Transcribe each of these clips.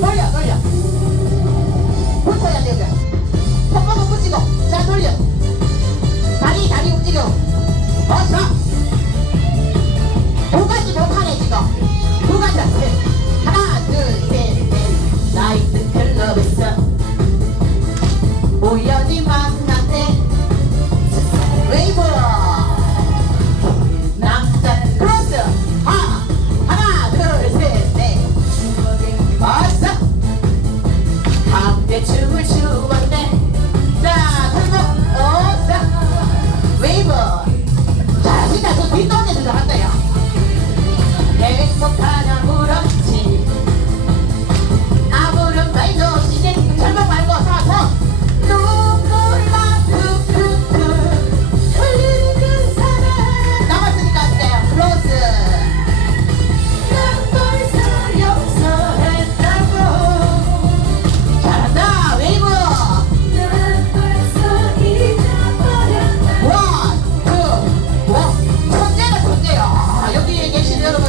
돌려, 돌려. 붙여야 움직여. 어서. 두 가지 못하네, 지금. 두 가지 안 돼. Get two and two.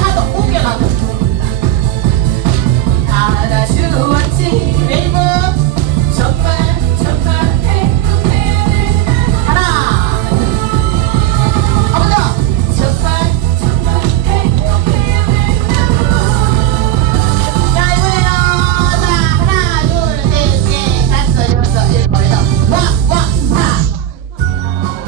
ถ้าตกปุ้ง